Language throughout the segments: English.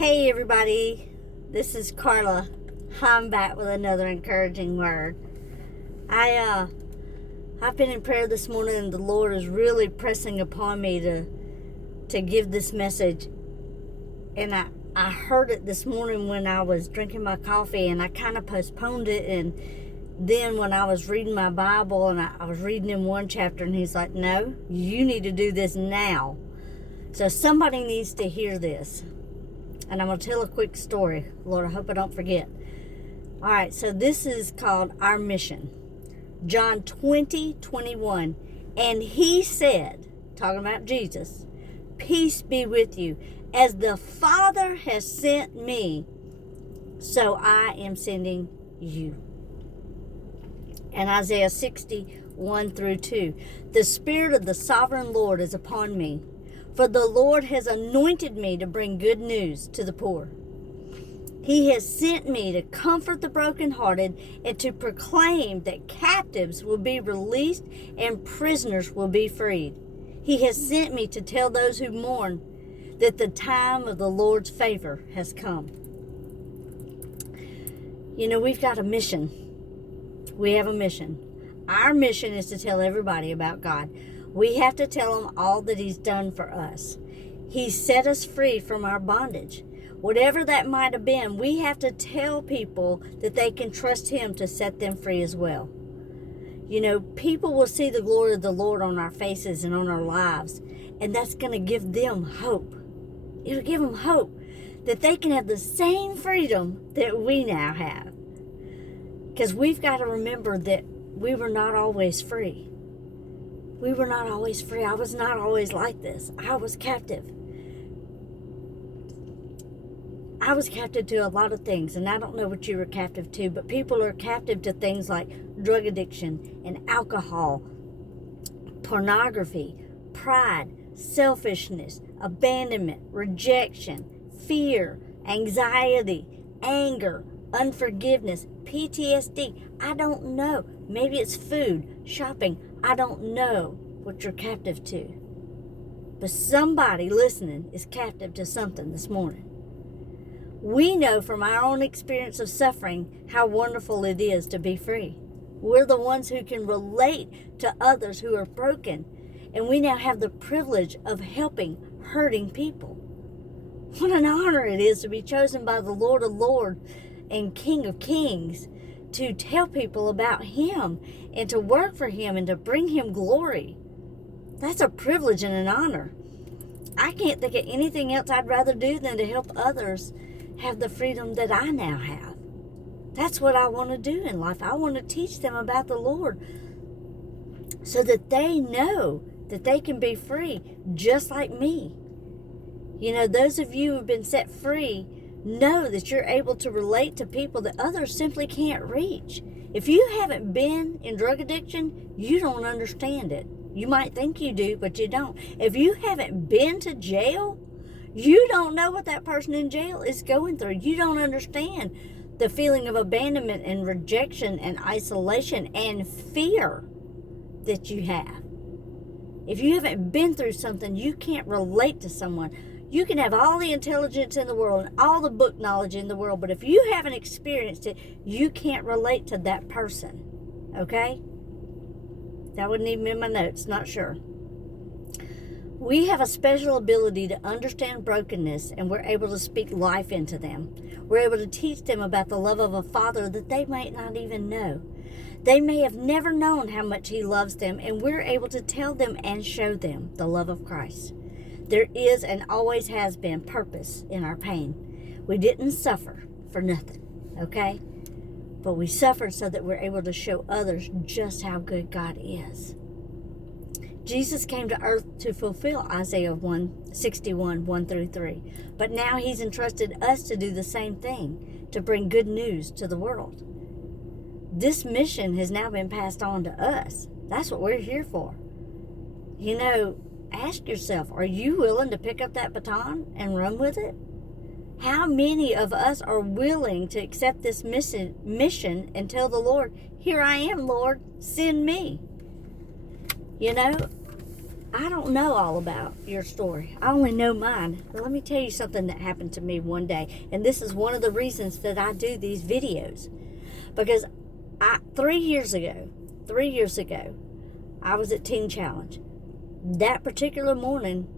Hey everybody, this is Carla. I'm back with another encouraging word. I've been in prayer this morning, and the Lord is really pressing upon me to give this message. And I heard it this morning when I was drinking my coffee, and I kind of postponed it. And then when I was reading my Bible, and I was reading in one chapter, and He's like, "No, you need to do this now." So somebody needs to hear this. And I'm going to tell a quick story. Lord, I hope I don't forget. All right, so this is called Our Mission. John 20:21. And He said, talking about Jesus, "Peace be with you. As the Father has sent me, so I am sending you." And Isaiah 60:1-2. The Spirit of the Sovereign Lord is upon me, for the Lord has anointed me to bring good news to the poor. He has sent me to comfort the brokenhearted and to proclaim that captives will be released and prisoners will be freed. He has sent me to tell those who mourn that the time of the Lord's favor has come. You know, we've got a mission. We have a mission. Our mission is to tell everybody about God. We have to tell them all that He's done for us. He set us free from our bondage. Whatever that might have been, we have to tell people that they can trust Him to set them free as well. You know, people will see the glory of the Lord on our faces and on our lives, and that's going to give them hope. It'll give them hope that they can have the same freedom that we now have. Because we've got to remember that we were not always free. We were not always free. I was not always like this. I was captive. I was captive to a lot of things, and I don't know what you were captive to, but people are captive to things like drug addiction and alcohol, pornography, pride, selfishness, abandonment, rejection, fear, anxiety, anger, unforgiveness, PTSD. I don't know. Maybe it's food, shopping. I don't know what you're captive to. But somebody listening is captive to something this morning. We know from our own experience of suffering how wonderful it is to be free. We're the ones who can relate to others who are broken, and we now have the privilege of helping hurting people. What an honor it is to be chosen by the Lord of Lords and King of Kings to tell people about Him and to work for Him and to bring Him glory. That's a privilege and an honor. I can't think of anything else I'd rather do than to help others have the freedom that I now have. That's what I want to do in life. I want to teach them about the Lord so that they know that they can be free just like me. You know, those of you who have been set free know that you're able to relate to people that others simply can't reach. If you haven't been in drug addiction, you don't understand it. You might think you do, but you don't. If you haven't been to jail, you don't know what that person in jail is going through. You don't understand the feeling of abandonment and rejection and isolation and fear that you have. If you haven't been through something, you can't relate to someone. You can have all the intelligence in the world and all the book knowledge in the world, but if you haven't experienced it, you can't relate to that person. Okay? That wouldn't even be in my notes, not sure. We have a special ability to understand brokenness, and we're able to speak life into them. We're able to teach them about the love of a Father that they might not even know. They may have never known how much He loves them, and we're able to tell them and show them the love of Christ. There is and always has been purpose in our pain. We didn't suffer for nothing, okay? But we suffered so that we're able to show others just how good God is. Jesus came to earth to fulfill Isaiah 61:1-3. But now He's entrusted us to do the same thing, to bring good news to the world. This mission has now been passed on to us. That's what we're here for. You know, ask yourself, are you willing to pick up that baton and run with it? How many of us are willing to accept this mission and tell the Lord, "Here I am, Lord, send me"? You know, I don't know all about your story. I only know mine. But let me tell you something that happened to me one day. And this is one of the reasons that I do these videos. Because 3 years ago, I was at Teen Challenge. That particular morning,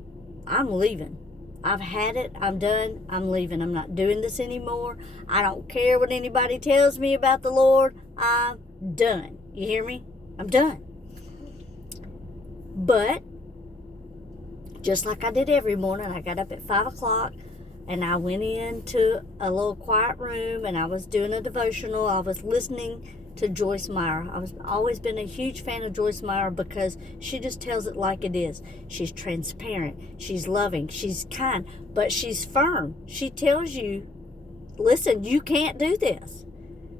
I'm leaving. I've had it. I'm done. I'm leaving. I'm not doing this anymore. I don't care what anybody tells me about the Lord. I'm done. You hear me? I'm done. But just like I did every morning, I got up at 5 o'clock and I went into a little quiet room and I was doing a devotional. I was listening to Joyce Meyer. I've always been a huge fan of Joyce Meyer because she just tells it like it is. She's transparent, she's loving, she's kind, but she's firm. She tells you, listen, you can't do this.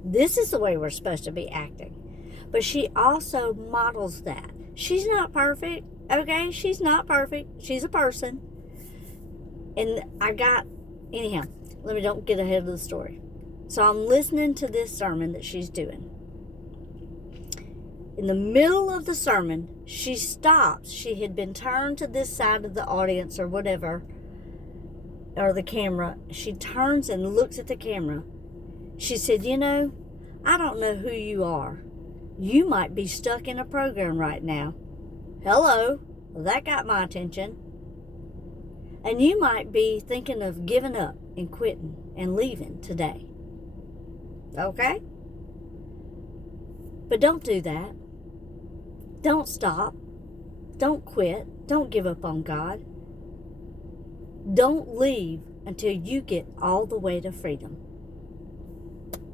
This is the way we're supposed to be acting. But she also models that. She's not perfect, okay? She's not perfect. She's a person. And anyhow, don't get ahead of the story. So I'm listening to this sermon that she's doing. In the middle of the sermon, she stops. She had been turned to this side of the audience or whatever, or the camera. She turns and looks at the camera. She said, I don't know who you are. You might be stuck in a program right now. Hello, that got my attention. And you might be thinking of giving up and quitting and leaving today. Okay? But don't do that. Don't stop. Don't quit. Don't give up on God. Don't leave until you get all the way to freedom.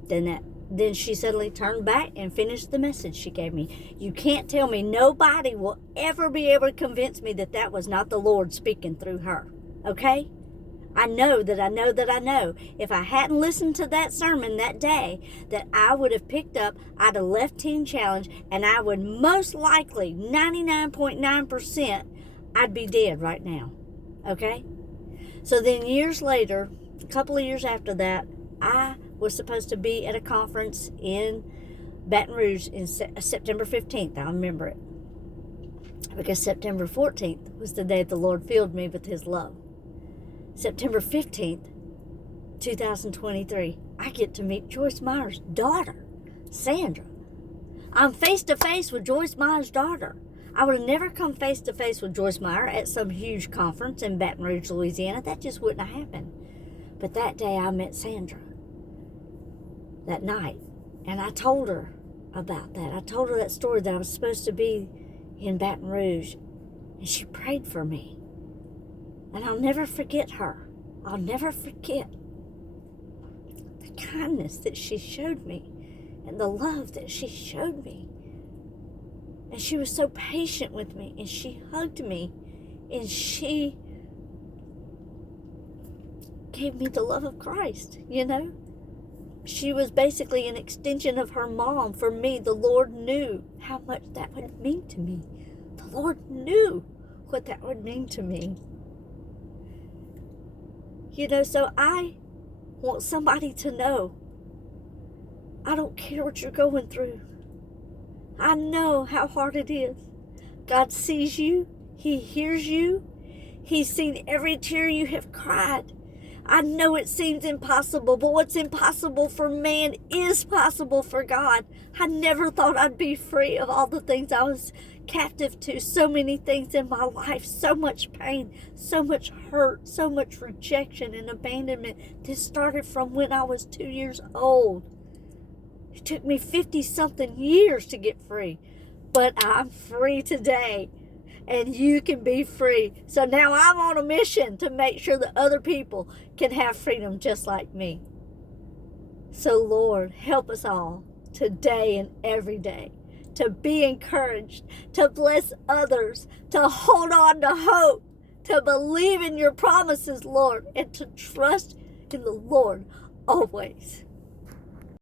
Then she suddenly turned back and finished the message she gave me. You can't tell me, nobody will ever be able to convince me that that was not the Lord speaking through her. Okay? I know. If I hadn't listened to that sermon that day, that I would have picked up, I'd have left Teen Challenge, and I would most likely, 99.9%, I'd be dead right now. Okay? So then years later, a couple of years after that, I was supposed to be at a conference in Baton Rouge in September 15th. I remember it. Because September 14th was the day the Lord filled me with His love. September 15th, 2023, I get to meet Joyce Meyer's daughter, Sandra. I'm face to face with Joyce Meyer's daughter. I would have never come face to face with Joyce Meyer at some huge conference in Baton Rouge, Louisiana. That just wouldn't have happened. But that day I met Sandra. That night. And I told her about that. I told her that story that I was supposed to be in Baton Rouge. And she prayed for me. And I'll never forget her. I'll never forget the kindness that she showed me and the love that she showed me. And she was so patient with me, and she hugged me, and she gave me the love of Christ, She was basically an extension of her mom for me. The Lord knew how much that would mean to me. The Lord knew what that would mean to me. So I want somebody to know, I don't care what you're going through. I know how hard it is. God sees you. He hears you. He's seen every tear you have cried. I know it seems impossible, but what's impossible for man is possible for God. I never thought I'd be free of all the things I was captive to. So many things in my life, so much pain, so much hurt, so much rejection and abandonment. This started from when I was 2 years old. It took me 50-something years to get free, but I'm free today, and you can be free. So now I'm on a mission to make sure that other people can have freedom just like me. So Lord, help us all today and every day to be encouraged, to bless others, to hold on to hope, to believe in your promises, Lord, and to trust in the Lord always.